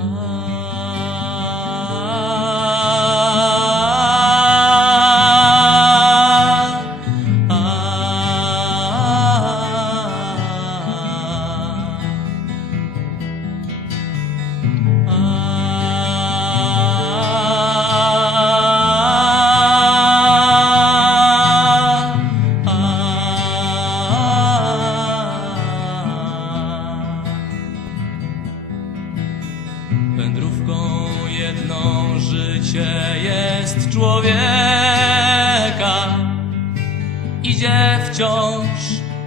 Ah. Jest człowieka. Idzie wciąż,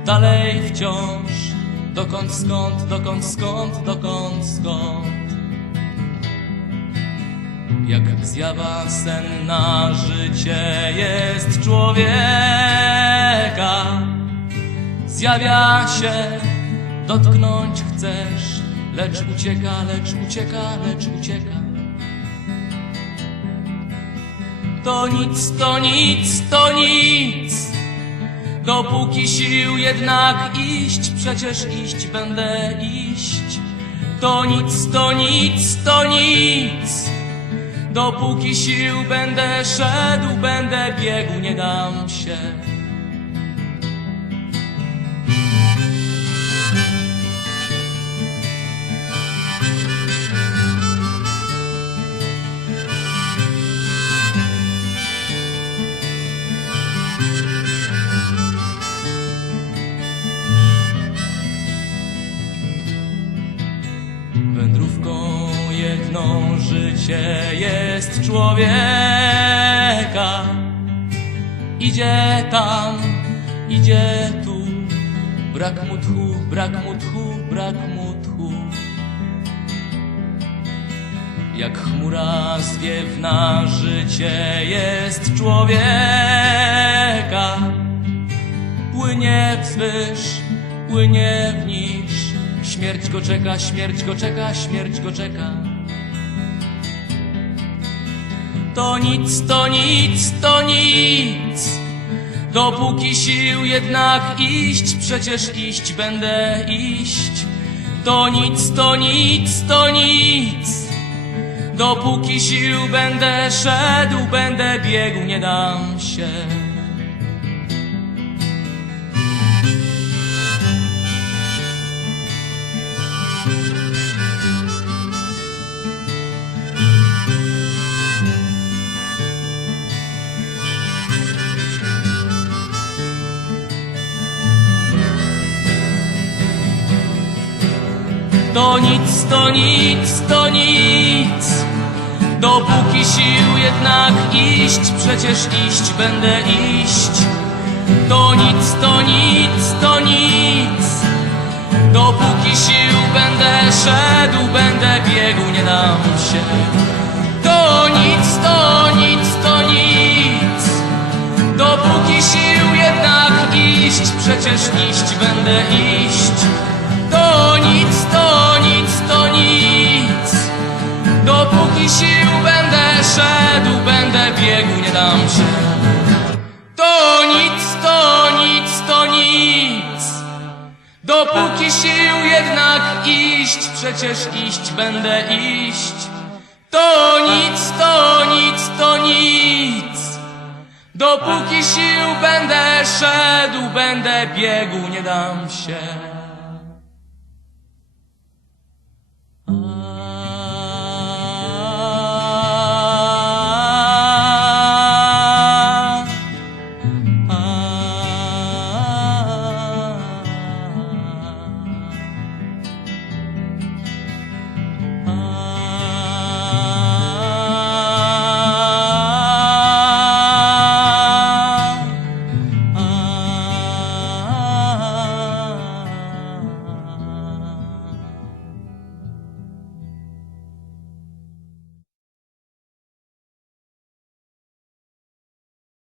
dalej wciąż, dokąd skąd, dokąd skąd, dokąd skąd. Jak zjawa senna życie jest człowieka. Zjawia się, dotknąć chcesz, lecz ucieka, lecz ucieka, lecz ucieka. To nic, to nic, to nic. Dopóki sił jednak iść, przecież iść będę iść. To nic, to nic, to nic. Dopóki sił będę szedł, będę biegł, nie dam się. Jedną życie jest człowieka. Idzie tam, idzie tu, brak mu tchu, brak mu tchu, brak mu tchu. Jak chmura zwiewna życie jest człowieka. Płynie wzwyż, płynie w niż. Śmierć go czeka, śmierć go czeka, śmierć go czeka. To nic, to nic, to nic. Dopóki sił jednak iść, przecież iść będę iść. To nic, to nic, to nic. Dopóki sił będę szedł, będę biegł, nie dam się. To nic, to nic, to nic. Dopóki sił jednak iść, przecież iść będę iść. To nic, to nic, to nic. Dopóki sił będę szedł, będę biegł, nie dam się. To nic, to nic, to nic. Dopóki sił jednak iść, przecież iść będę iść. To nic, to nic, to nic. Dopóki sił będę szedł, będę biegł, nie dam się. To nic, to nic, to nic. Dopóki sił jednak iść, przecież iść będę iść. To nic, to nic, to nic. Dopóki sił będę szedł, będę biegł, nie dam się.